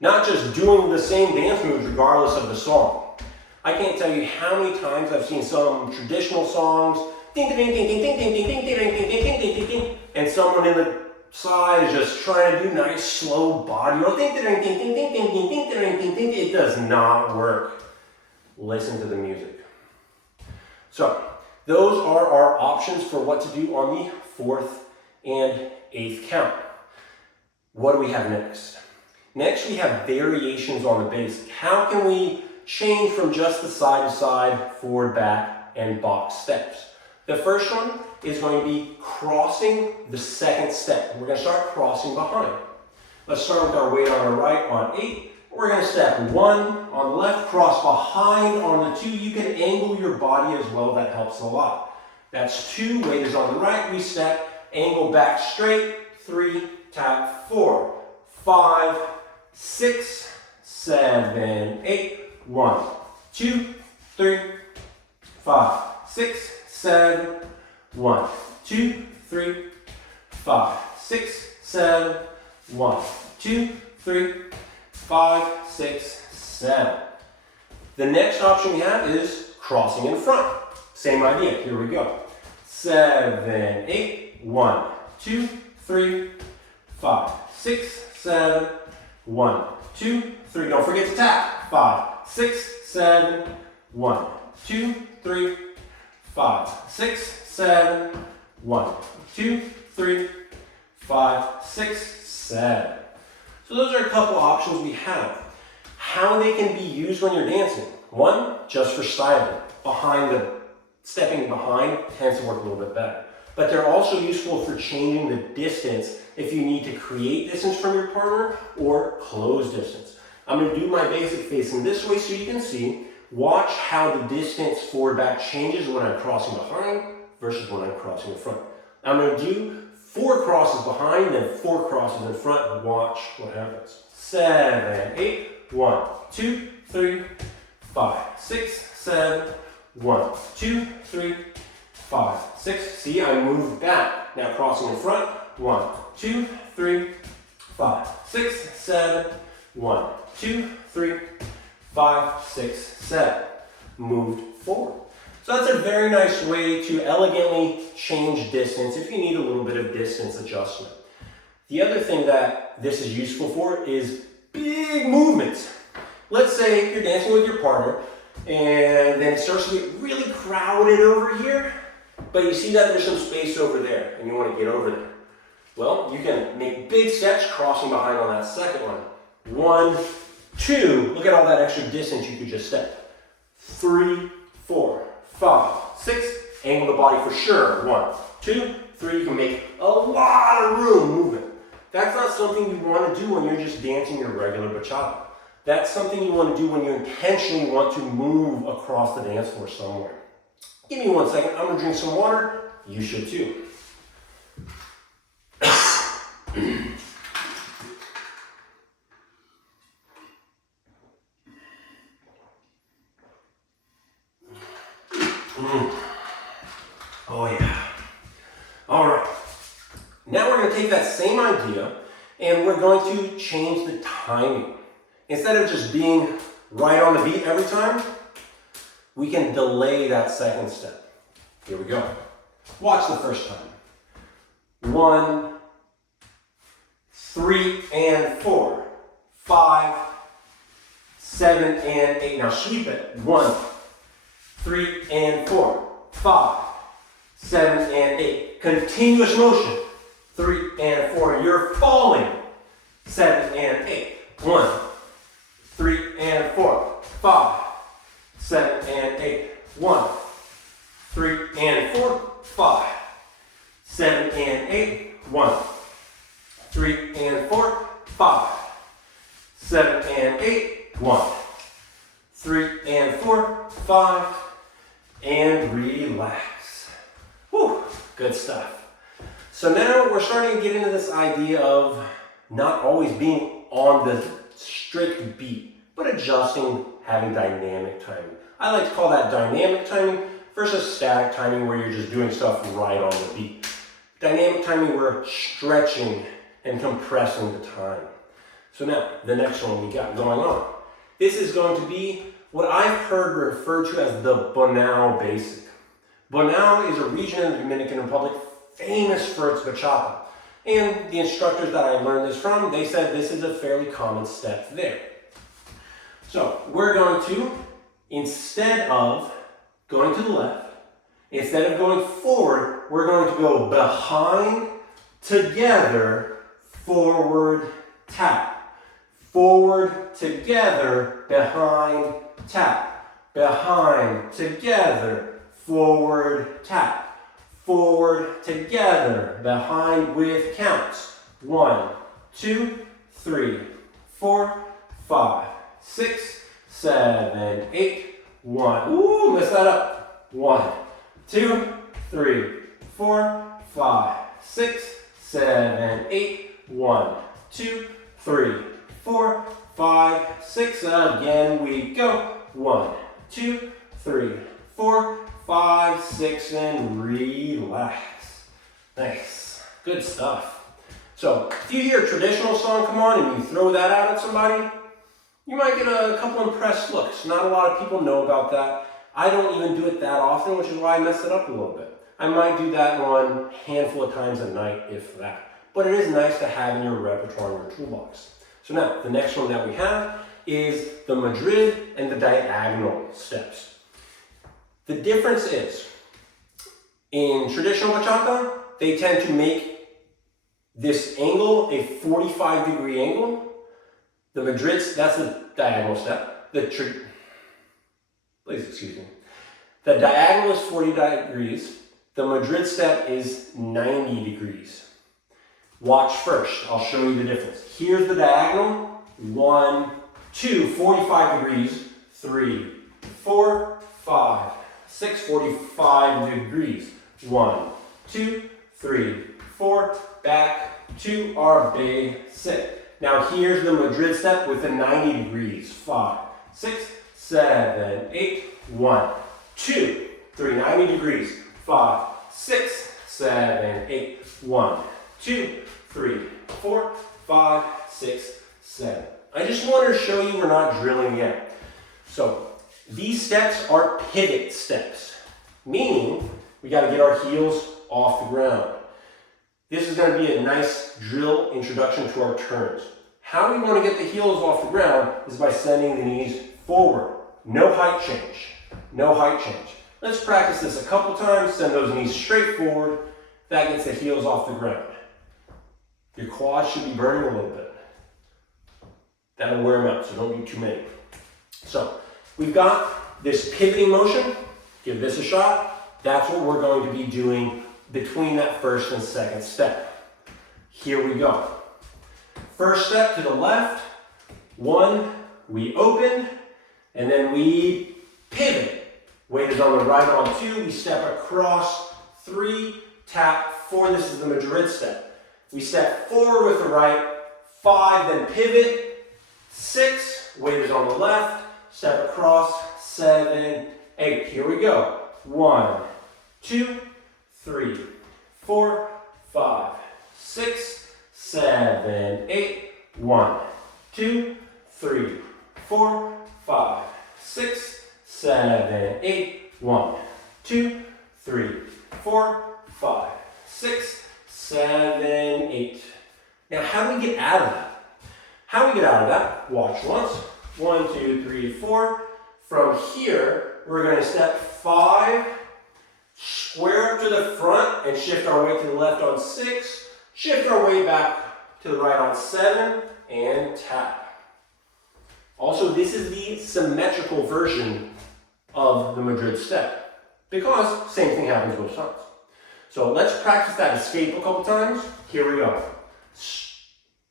Not just doing the same dance moves regardless of the song. I can't tell you how many times I've seen some traditional songs, ding ding ding ding ding ding ding ding ding ding ding ding ding ding ding, and someone in the side is just trying to do nice slow body roll, ding ding ding ding ding ding ding ding ding ding. It does not work. Listen to the music. So those are our options for what to do on the 4th and 8th count. What do we have next? Next, we have variations on the basic. How can we change from just the side to side, forward, back, and box steps? The first one is going to be crossing the second step. We're going to start crossing behind. Let's start with our weight on the right on 8. We're going to step 1 on the left, cross behind on the 2. You can angle your body as well. That helps a lot. That's 2. Weight is on the right. We step, angle back straight. 3, tap 4, 5, 6, 7, 8. 1, 2, 3, 5, 6, 7. 1, 2, 3, 5, 6, 7. 1, 2, 3, 5, 6, 7. The next option we have is crossing in front. Same idea. Here we go. 7, 8. 1, 2, 3, 5, 6, 7. 1, 2, 3. Don't forget to tap. 5, 6, 7. 1, 2, 3, 5, 6, 7. 1, 2, 3, 5, 6, 7. So those are a couple options we have. How they can be used when you're dancing. 1, just for styling. Stepping behind tends to work a little bit better. But they're also useful for changing the distance if you need to create distance from your partner or close distance. I'm going to do my basic facing this way so you can see. Watch how the distance forward back changes when I'm crossing behind versus when I'm crossing in front. I'm going to do 4 crosses behind and 4 crosses in front, and watch what happens. 7, 8. 1, 2, 3, 5, 6, 7. 1, 2, 3, 5, 6. See, I moved back. Now crossing in front. 1, 2, 3, 5, 6, 7. 1, 2, 3, 5, 6, 7. Moved forward. So that's a very nice way to elegantly change distance if you need a little bit of distance adjustment. The other thing that this is useful for is big movements. Let's say you're dancing with your partner and then it starts to get really crowded over here, but you see that there's some space over there and you want to get over there. Well, you can make big steps crossing behind on that second one. 1, 2, look at all that extra distance you could just step. 3, 4, 5, 6, angle the body for sure. 1, 2, 3, you can make a lot of room movement. That's not something you want to do when you're just dancing your regular bachata. That's something you want to do when you intentionally want to move across the dance floor somewhere. Give me 1 second, I'm going to drink some water. You should too. Oh yeah. All right. Now we're going to take that same idea and we're going to change the timing. Instead of just being right on the beat every time, we can delay that second step. Here we go. Watch the first time. 1, 3 and 4, 5, 7 and 8. Now sweep it. 1, 3 and 4, 5, 7 and 8. Continuous motion. 3 and 4. You're falling. 7 and 8. 1, 3 and 4, 5, 7 and 8. 1, 3 and 4, 5, 7 and 8. 1, 3 and 4, 5, 7 and 8. 1, 3 and 4, 5, and relax. Whew, good stuff. So now we're starting to get into this idea of not always being on the strict beat, but adjusting, having dynamic timing. I like to call that dynamic timing versus static timing where you're just doing stuff right on the beat. Dynamic timing, we're stretching and compressing the time. So now, the next one we got going on. This is going to be what I've heard referred to as the Bonao Basic. Bonao is a region in the Dominican Republic famous for its bachata. And the instructors that I learned this from, they said this is a fairly common step there. So we're going to, instead of going to the left, instead of going forward, we're going to go behind, together, forward, tap. Forward, together, behind, tap. Behind, together, forward, tap. Forward, together, behind with counts. 1, 2, 3, 4, 5, 6, 7, 8, 1. Ooh, messed that up. 1, 2, 3, 4, 5, 6, 7, 8, 1, 2, 3, 4, 5, 6. Again we go. 1, 2, 3, 4, 5, 6, and relax. Nice. Good stuff. So, if you hear a traditional song come on and you throw that out at somebody, you might get a couple impressed looks. Not a lot of people know about that. I don't even do it that often, which is why I messed it up a little bit. I might do that one handful of times a night, if that. But it is nice to have in your repertoire, in your toolbox. So now, the next one that we have is the Madrid and the diagonal steps. The difference is, in traditional bachata, they tend to make this angle a 45-degree angle. The Madrid, that's the diagonal step. Please excuse me. The diagonal is 40 degrees. The Madrid step is 90 degrees. Watch first, I'll show you the difference. Here's the diagonal, 1, 2, 45 degrees, 3, 4, 5, 6, 45 degrees. 1, 2, 3, 4, back to our basic. Now here's the Madrid step with the 90 degrees. 5, 6, 7, 8, 1, 2, 3, 90 degrees. 5, 6, 7, 8, 1, 2, 3, 4, 5, 6, 7. I just wanted to show you we're not drilling yet. So these steps are pivot steps, meaning we got to get our heels off the ground. This is going to be a nice drill introduction to our turns. How we want to get the heels off the ground is by sending the knees forward. No height change. No height change. Let's practice this a couple times. Send those knees straight forward. That gets the heels off the ground. Your quads should be burning a little bit. That'll wear them out, so don't do too many. So we've got this pivoting motion. Give this a shot. That's what we're going to be doing between that first and second step. Here we go. First step to the left. 1, we open, and then we pivot. Weight is on the right on 2. We step across. 3, tap. 4, this is the Madrid step. We step forward with the right. 5, then pivot. 6, weight is on the left. Step across. 7, 8. Here we go. 1, 2, 3, 4, 5, 6, 7, 8. 1, 2, 3, 4, 5, 6, 7, 8. 1, 2, 3, 4, 5, 6, 7, 8. Now, how do we get out of that? How do we get out of that? Watch once. 1, 2, 3, 4. From here, we're going to step 5, square up to the front, and shift our weight to the left on 6. Shift our weight back to the right on 7, and tap. Also, this is the symmetrical version of the Madrid step, because same thing happens both sides. So let's practice that escape a couple times. Here we go.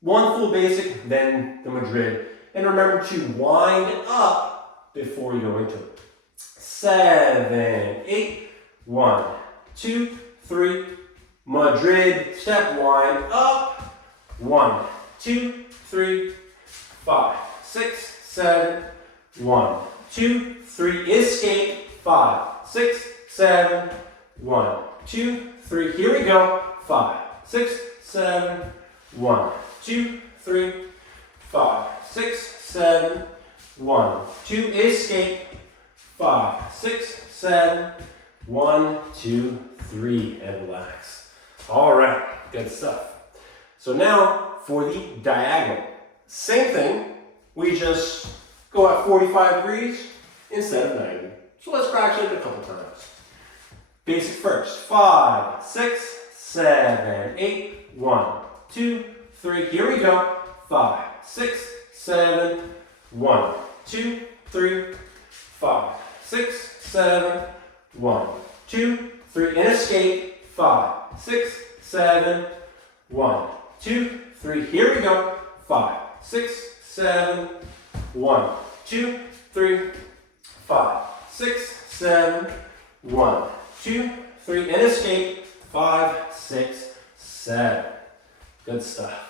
1 full basic, then the Madrid. And remember to wind up before you go into it. 7, 8. 1, 2, 3. Madrid, step, wind up. 1, 2, 3, 5, 6, 7. 1, 2, 3. Escape. 5, 6, 7. 1, 2, 3. Here we go. 5, 6, 7. 1, 2, 3, 5, 6, 7. 1, 2. Escape. 5, 6, 7. 1, 2, 3, and relax. All right, good stuff. So now for the diagonal. Same thing, we just go at 45 degrees instead of 90. So let's practice it a couple times. Basic first. 5, 6, 7, 8. 1, 2, 3. Here we go. 5, 6, 7. 1, 2, 3, 5, 6, 7. 1, 2, 3. And escape. 5, 6, 7. 1, 2, 3. Here we go. 5, 6, 7. 1, 2, 3. 5, 6, 7. 1, 2, 3. And escape. 5, 6, 7. Good stuff.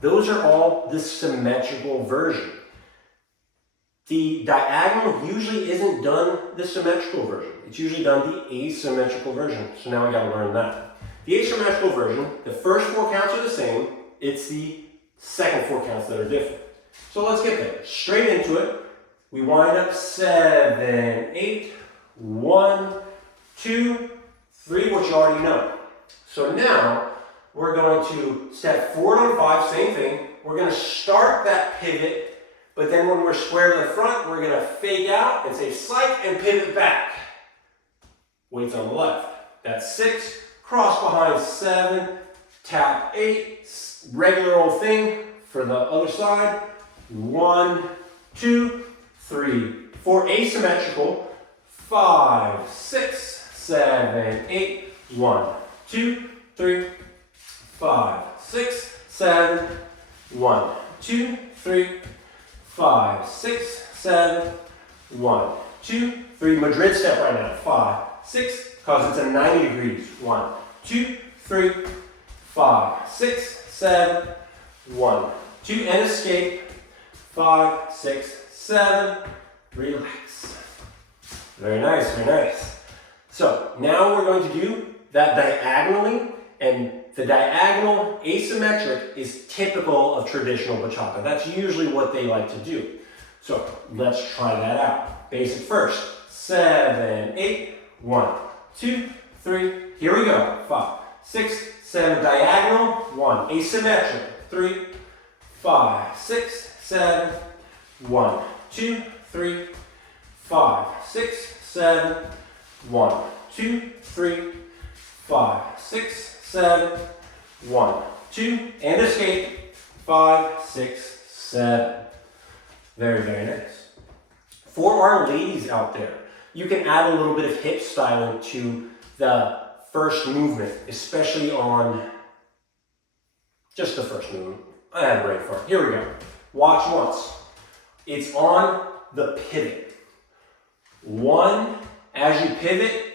Those are all the symmetrical version. The diagonal usually isn't done the symmetrical version. It's usually done the asymmetrical version. So now we got to learn that. The asymmetrical version, the first 4 counts are the same. It's the second 4 counts that are different. So let's get there. Straight into it. We wind up 7, 8, 1, 2, 3, which you already know. So now we're going to step forward on 5, same thing. We're going to start that pivot. But then when we're square to the front, we're going to fake out and say psych and pivot back. Weights on the left. That's 6. Cross behind 7. Tap 8. Regular old thing for the other side. 1, 2, 3, 4. Asymmetrical. 5, 6, 7, 8. 1, 2, 3, 5, 6, 7. 1, 2, 3. 5, 6, 7, 1, 2, 3. Madrid step right now. 5, 6, because it's a 90 degrees. 1, 2, 3, 5, 6, 7, 1, 2, and escape. 5, 6, 7, relax. Very nice, very nice. So now we're going to do that diagonally, and the diagonal asymmetric is typical of traditional bachata. That's usually what they like to do. So let's try that out. Basic first. 7, 8. 1, 2, 3. Here we go. 5, 6, 7. Diagonal. 1. Asymmetric. 3, 5, 6, 7. 1, 2, 3. 5, 6, 7. 1, 2, 3. 5, 6, 7. 1, 2, and escape. 5, 6, 7. Very, very nice. For our ladies out there, you can add a little bit of hip styling to the first movement, especially on just the first movement. I had a brain fart. Here we go. Watch once. It's on the pivot. 1, as you pivot,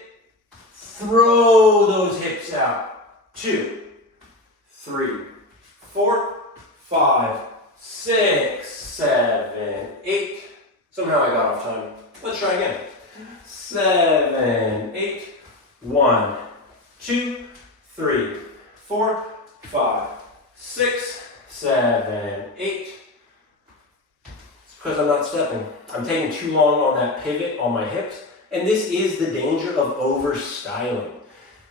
throw those hips out. 2, 3, 4, 5, 6, 7, 8. Somehow I got off time. Let's try again. 7, 8. 1, 2, 3, 4, 5, 6, 7, 8. It's because I'm not stepping. I'm taking too long on that pivot on my hips. And this is the danger of over-styling.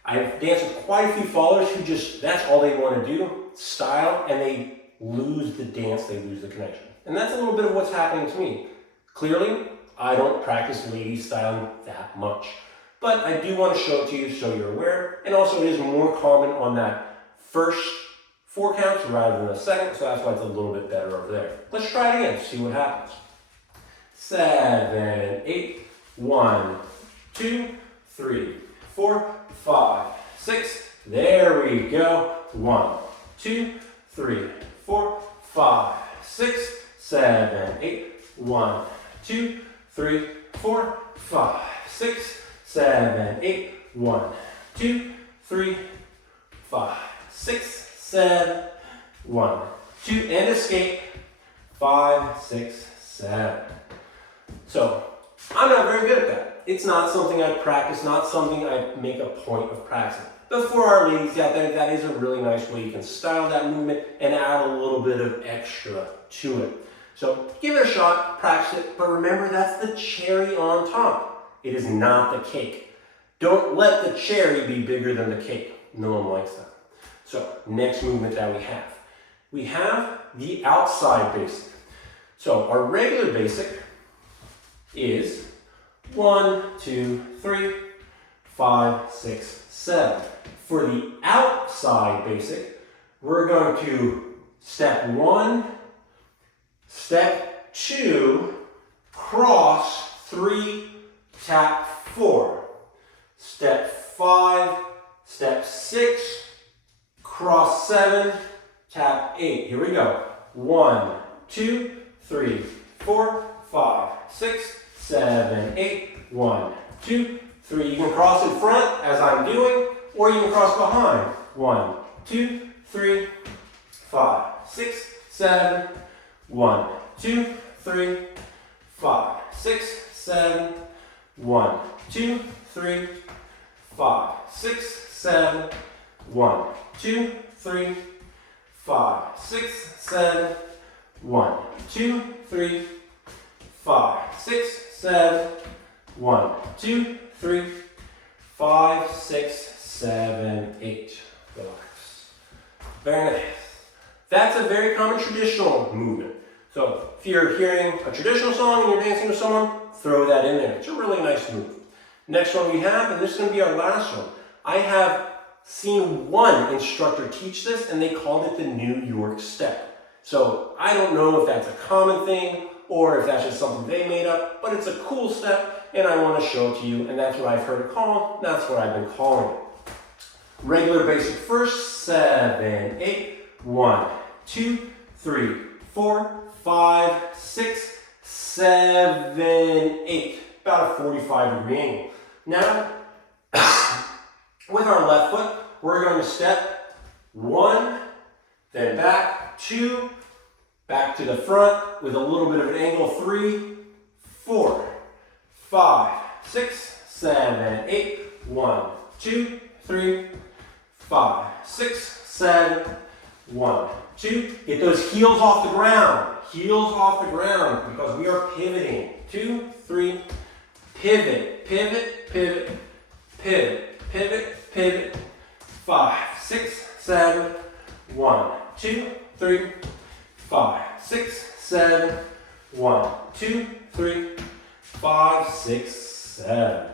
I've danced with quite a few followers who just, that's all they want to do, style, and they lose the dance, they lose the connection. And that's a little bit of what's happening to me. Clearly, I don't practice lady styling that much. But I do want to show it to you so you're aware. And also it is more common on that first 4 counts rather than the second, so that's why it's a little bit better over there. Let's try it again, see what happens. 7, 8, 1, 2, 3, 4, 5, 6. There we go. 1, 2, 3, 4, 5, 6, 7, 8. 1, 2, 3, 4, 5, 6, 7, 8. 1, 2, 3, 5, 6, 7. 1, 2, and escape. 5, 6, 7. So, I'm not very good at that. It's not something I practice, not something I make a point of practicing. But for our ladies out there, that is a really nice way you can style that movement and add a little bit of extra to it. So give it a shot, practice it, but remember that's the cherry on top. It is not the cake. Don't let the cherry be bigger than the cake. No one likes that. So next movement that we have the outside basic. So our regular basic is 1, 2, 3, 5, 6, 7. For the outside basic, we're going to step 1, step 2, cross 3, tap 4. Step 5, step 6, cross 7, tap 8. Here we go. 1, 2, 3, 4, 5, 6, 7, 8. 1, 2, 3. You can cross in front as I'm doing, or you can cross behind. 1, 2, 3, 5, 6, 7. 1, 2, 3, 5, 6, 7. 1, 2, 3, 5, 6, 7. 1, 2, 3, 5, 6, 7. 1, 2, 3, 5, 6, 7. 1, 2, 3, 5, 6, 7, 8. Relax. Very nice. That's a very common traditional movement. So if you're hearing a traditional song and you're dancing with someone, throw that in there. It's a really nice move. Next one we have, and this is going to be our last one. I have seen one instructor teach this, and they called it the New York step. So I don't know if that's a common thing or if that's just something they made up, but it's a cool step, and I want to show it to you, and that's what I've heard it called. That's what I've been calling it. Regular basic first, 7, 8. 1, 2, 3, 4, 5, 6, 7, 8. About a 45-degree angle. Now, with our left foot, we're going to step 1, then back, 2, back to the front with a little bit of an angle, 3, 4, 5, 6, 7, 8. 1, 2, 3, 5, 6, 7. 1, 2. Get those heels off the ground. Heels off the ground because we are pivoting. 2, 3. Pivot, pivot, pivot, pivot, pivot, pivot. 5, 6, 7. 1, 2, 3. 5, 6, 7. 1, 2, 3. 5, 6, 7.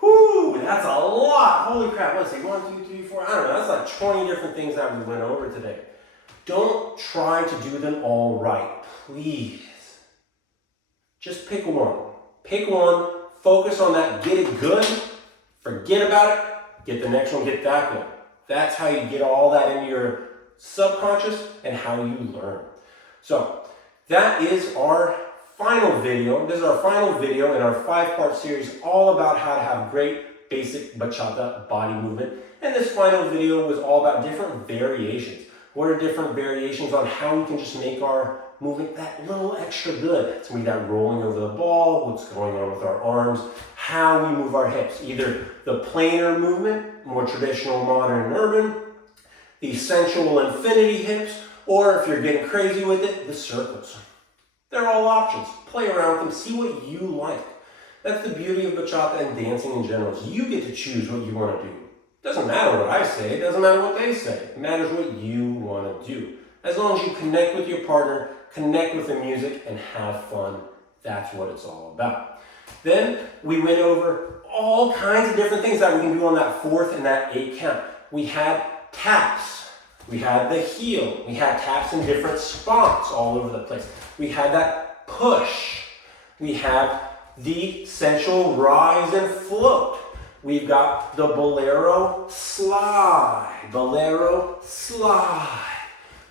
Whoo, that's a lot. Holy crap. Let's see. 1, 2, 3, 4. I don't know. That's like 20 different things that we went over today. Don't try to do them all right. Please. Just pick one. Pick one, focus on that, get it good, forget about it, get the next one, get that good. That's how you get all that into your subconscious and how you learn. So that is our final video. This is our final video in our 5-part series all about how to have great basic bachata body movement. And this final video was all about different variations. What are different variations on how we can just make our movement that little extra good? It's going to be that rolling over the ball, what's going on with our arms, how we move our hips. Either the planar movement, more traditional, modern, and urban, the sensual infinity hips, or if you're getting crazy with it, the circles. They're all options. Play around with them, see what you like. That's the beauty of bachata and dancing in general. Is you get to choose what you want to do. It doesn't matter what I say, it doesn't matter what they say. It matters what you want to do. As long as you connect with your partner, connect with the music, and have fun, that's what it's all about. Then we went over all kinds of different things that we can do on that 4th and that 8 count. We had taps, we had the heel, we had taps in different spots all over the place. We had that push, we had the sensual rise and float. We've got the bolero slide,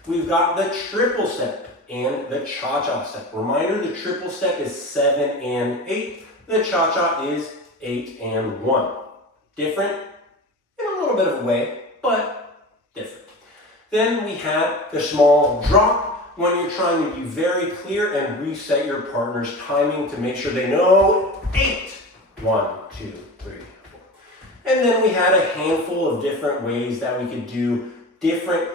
We've got the triple step and the cha-cha step. Reminder, the triple step is 7 and 8. The cha-cha is 8 and 1. Different in a little bit of a way, but different. Then we had the small drop when you're trying to be very clear and reset your partner's timing to make sure they know 8. 1, 2, 3, 4. And then we had a handful of different ways that we could do different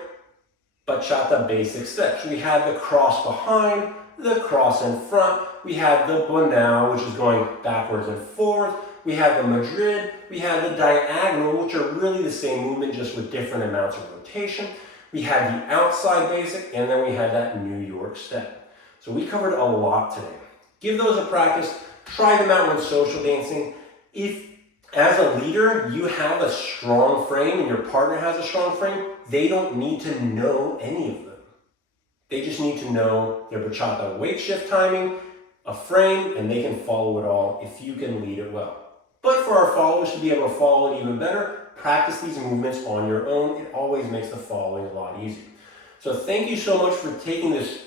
bachata basic steps. We had the cross behind, the cross in front. We had the bonao, which is going backwards and forth. We had the Madrid. We had the diagonal, which are really the same movement, just with different amounts of rotation. We had the outside basic, and then we had that New York step. So we covered a lot today. Give those a practice. Try them out when social dancing. If, as a leader, you have a strong frame and your partner has a strong frame, they don't need to know any of them. They just need to know their bachata weight shift timing, a frame, and they can follow it all if you can lead it well. But for our followers to be able to follow it even better, practice these movements on your own. It always makes the following a lot easier. So thank you so much for taking this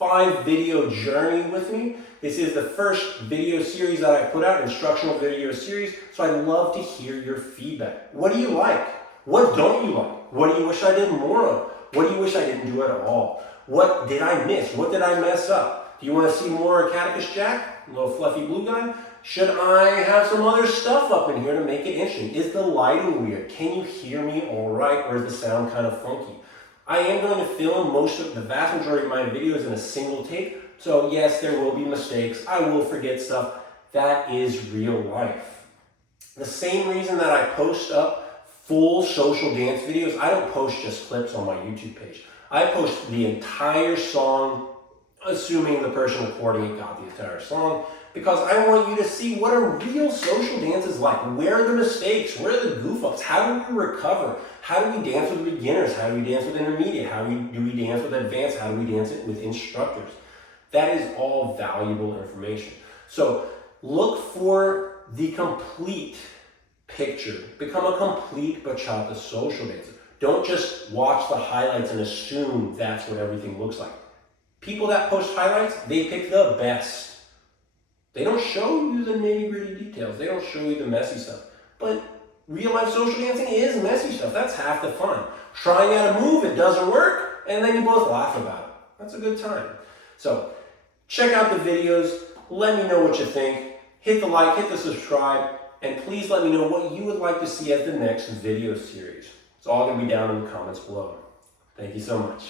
5-video journey with me. This is the first video series that I put out, instructional video series, so I'd love to hear your feedback. What do you like? What don't you like? What do you wish I did more of? What do you wish I didn't do at all? What did I miss? What did I mess up? Do you want to see more Catechus Jack, a little fluffy blue guy? Should I have some other stuff up in here to make it interesting? Is the lighting weird? Can you hear me all right, or is the sound kind of funky? I am going to film the vast majority of my videos in a single take, so yes, there will be mistakes. I will forget stuff. That is real life. The same reason that I post up full social dance videos, I don't post just clips on my YouTube page. I post the entire song, assuming the person recording it got the entire song, because I want you to see what a real social dance is like. Where are the mistakes? Where are the goof-ups? How do we recover? How do we dance with beginners? How do we dance with intermediate? How do we dance with advanced? How do we dance it with instructors? That is all valuable information. So look for the complete picture. Become a complete bachata social dancer. Don't just watch the highlights and assume that's what everything looks like. People that post highlights, they pick the best. They don't show you the nitty-gritty details. They don't show you the messy stuff. But real-life social dancing is messy stuff. That's half the fun. Trying out a move, it doesn't work, and then you both laugh about it. That's a good time. So check out the videos. Let me know what you think. Hit the like, hit the subscribe, and please let me know what you would like to see as the next video series. It's all going to be down in the comments below. Thank you so much.